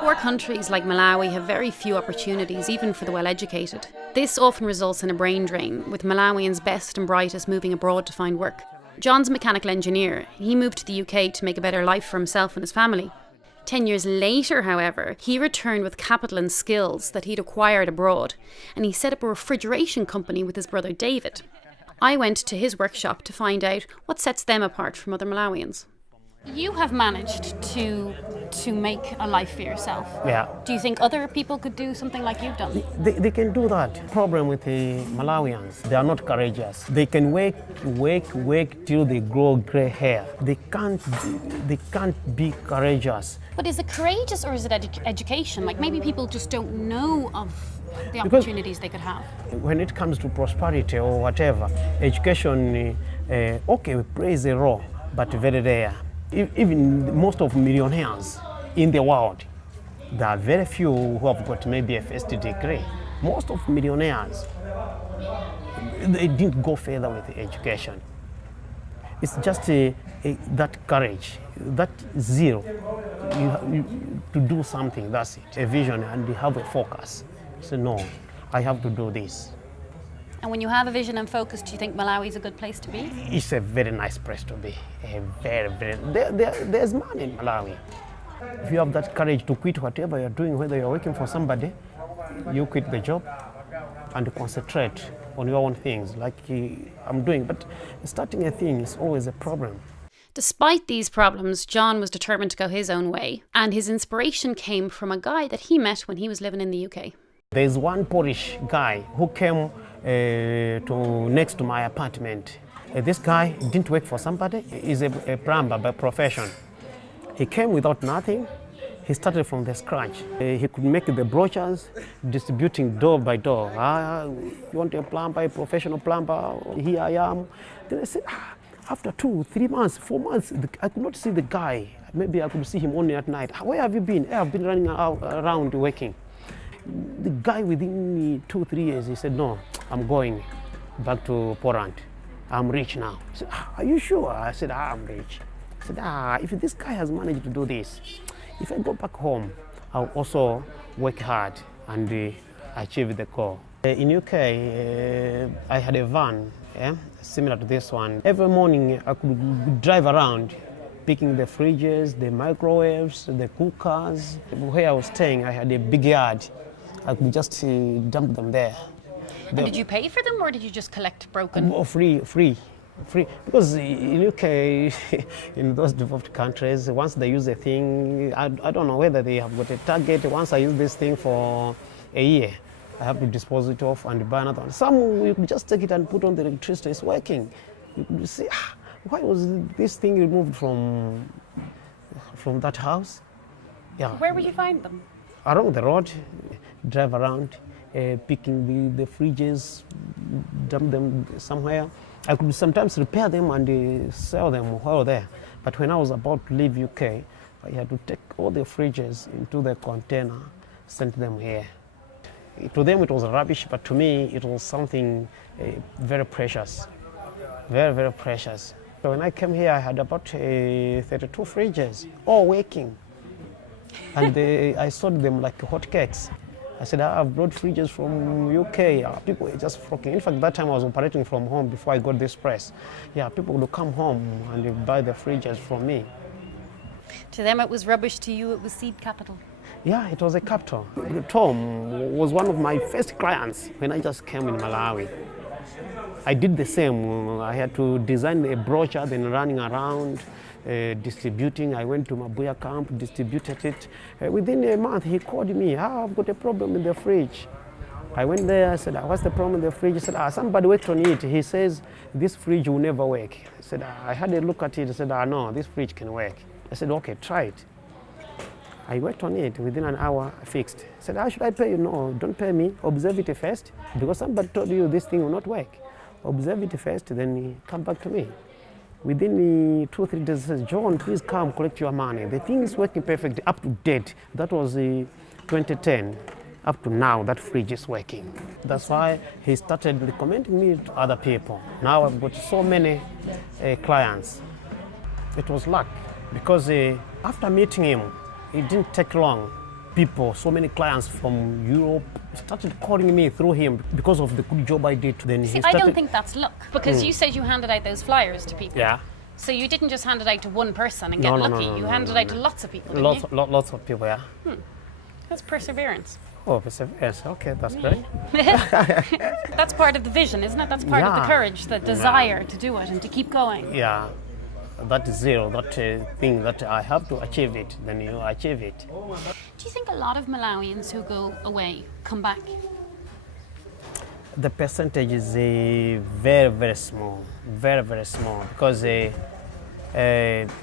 Poor countries like Malawi have very few opportunities, even for the well-educated. This often results in a brain drain, with Malawians' best and brightest moving abroad to find work. John's a mechanical engineer. He moved to the UK to make a better life for himself and his family. 10 years later, however, he returned with capital and skills that he'd acquired abroad, and he set up a refrigeration company with his brother David. I went to his workshop to find out what sets them apart from other Malawians. You have managed to make a life for yourself. Yeah. Do you think other people could do something like you've done? They can do that. Problem with the Malawians, they are not courageous. They can work till they grow grey hair. They can't be courageous. But is it courageous or is it education? Like maybe people just don't know of the opportunities they could have. When it comes to prosperity or whatever, education, okay, plays a role, but very rare. Even most of millionaires in the world, there are very few who have got maybe a first degree. Most of millionaires, they didn't go further with education. It's just that courage, that zeal, to do something, that's it. A vision and you have a focus. So no, I have to do this. And when you have a vision and focus, do you think Malawi is a good place to be? It's a very nice place to be. There's money in Malawi. If you have that courage to quit whatever you're doing, whether you're working for somebody, you quit the job and concentrate on your own things like I'm doing. But starting a thing is always a problem. Despite these problems, John was determined to go his own way. And his inspiration came from a guy that he met when he was living in the UK. There's one Polish guy who came next to my apartment. This guy didn't work for somebody. He's a plumber by profession. He came without nothing. He started from the scratch. He could make the brochures, distributing door by door. You want a plumber, a professional plumber? Here I am. Then I said, after 2, 3 months, 4 months, I could not see the guy. Maybe I could see him only at night. Where have you been? I've been running around working. The guy within 2, 3 years, he said, no, I'm going back to Poland. I'm rich now. I said, are you sure? I said, I'm rich. I said, if this guy has managed to do this, if I go back home, I'll also work hard and achieve the goal. In UK, I had a van, similar to this one. Every morning, I could drive around, picking the fridges, the microwaves, the cookers. Where I was staying, I had a big yard. I could just dump them there. And did you pay for them or did you just collect broken? Oh, free. Because in UK, in those developed countries, once they use a thing, I don't know whether they have got a target. Once I use this thing for a year, I have to dispose it off and buy another one. Some you could just take it and put on the electricity, it's working. You could say, why was this thing removed from that house? Yeah. Where would you find them? Around the road, drive around, picking the fridges, dump them somewhere. I could sometimes repair them and sell them while there. But when I was about to leave UK, I had to take all the fridges into the container, send them here. To them it was rubbish, but to me it was something very precious, very, very precious. So when I came here, I had about 32 fridges, all working. And I sold them like hotcakes. I said, I've brought fridges from UK. People were just flocking. In fact, that time I was operating from home before I got this press. Yeah, people would come home and they buy the fridges from me. To them it was rubbish, to you it was seed capital. Yeah, it was a capital. Tom was one of my first clients when I just came in Malawi. I did the same. I had to design a brochure, then running around, distributing. I went to Mabuya camp, distributed it. Within a month, he called me, I've got a problem in the fridge. I went there, I said, what's the problem in the fridge? He said, somebody worked on it. He says, this fridge will never work. I said, I had a look at it. I said, no, this fridge can work. I said, okay, try it. I worked on it. Within an hour, I fixed. I said, how should I pay you? No, don't pay me. Observe it first, because somebody told you this thing will not work. Observe it first, then come back to me. Within 2 or 3 days, he says, John, please come collect your money. The thing is working perfectly, up to date. That was 2010. Up to now, that fridge is working. That's why he started recommending me to other people. Now I've got so many clients. It was luck because after meeting him, it didn't take long. People, so many clients from Europe started calling me through him because of the good job I did. Then See, I don't think that's luck, because you said you handed out those flyers to people. Yeah. So you didn't just hand it out to one person and get lucky. You handed it out to lots of people, didn't you? Lots of people, yeah. That's perseverance. Oh, yes, okay, that's great. That's part of the vision, isn't it? That's part of the courage, the desire to do it and to keep going. Yeah, that zero, that thing that I have to achieve it, then you achieve it. Do you think a lot of Malawians who go away come back? The percentage is very, very small, very small, because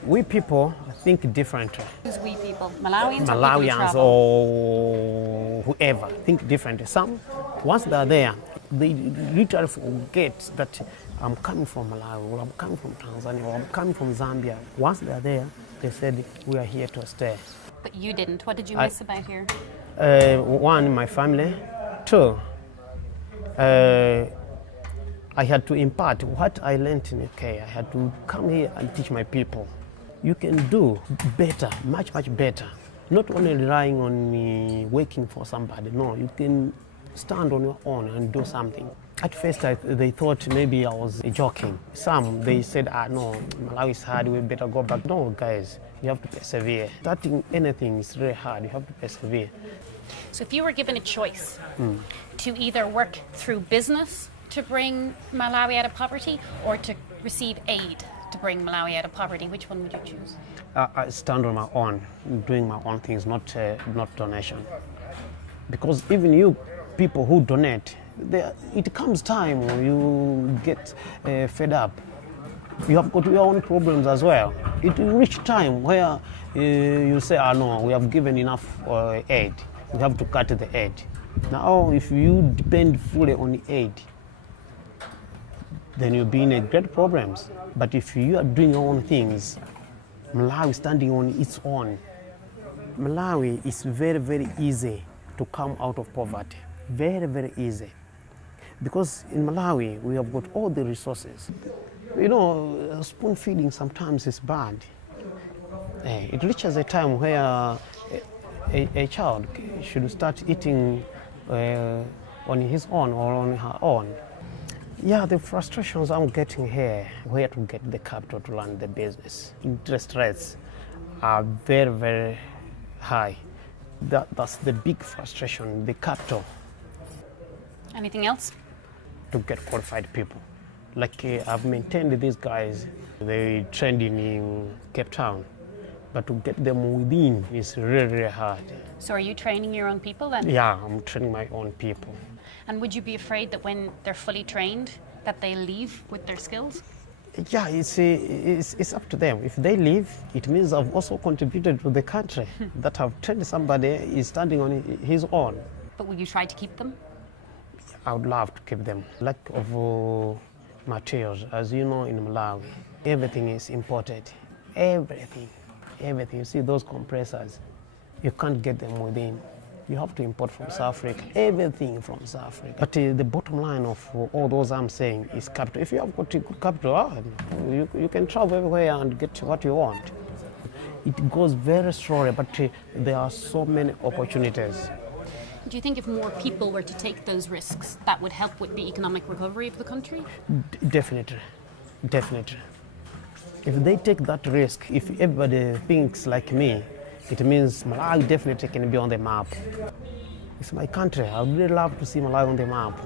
we people think differently. Who's we people? Malawians Malawians or whoever think differently. Some, once they're there, they literally forget that I'm coming from Malawi, or I'm coming from Tanzania, or I'm coming from Zambia. Once they're there, they said, we are here to stay. But you didn't. What did you miss about here? One, my family. Two, I had to impart what I learned in UK. I had to come here and teach my people. You can do better, much better. Not only relying on me working for somebody. No, you can stand on your own and do something. At first, they thought maybe I was joking. Some, they said, no, Malawi is hard, we better go back. No, guys, you have to persevere. Starting anything is really hard, you have to persevere. So if you were given a choice to either work through business to bring Malawi out of poverty or to receive aid to bring Malawi out of poverty, which one would you choose? I stand on my own, doing my own things, not donation. Because even you people who donate, it comes time you get fed up. You have got your own problems as well. It will reach time where you say, no, we have given enough aid. We have to cut the aid. Now, if you depend fully on the aid, then you'll be in a great problems. But if you are doing your own things, Malawi standing on its own, Malawi is very easy to come out of poverty. Very easy. Because in Malawi, we have got all the resources. You know, spoon feeding sometimes is bad. It reaches a time where a child should start eating on his own or on her own. Yeah, the frustrations I'm getting here, where to get the capital to run the business. Interest rates are very high. That's the big frustration, the capital. Anything else? To get qualified people. Like I've maintained these guys, they trained in Cape Town, but to get them within is really hard. So are you training your own people then? Yeah, I'm training my own people. And would you be afraid that when they're fully trained, that they leave with their skills? Yeah, it's up to them. If they leave, it means I've also contributed to the country. That I've trained somebody is standing on his own. But will you try to keep them? I would love to keep them. Lack of materials, as you know, in Malawi, everything is imported. Everything. You see those compressors, you can't get them within. You have to import from South Africa, everything from South Africa. But the bottom line of all those I'm saying is capital. If you have got a good capital, you can travel everywhere and get what you want. It goes very slowly, but there are so many opportunities. Do you think if more people were to take those risks, that would help with the economic recovery of the country? Definitely. If they take that risk, if everybody thinks like me, it means Malawi definitely can be on the map. It's my country. I would really love to see Malawi on the map.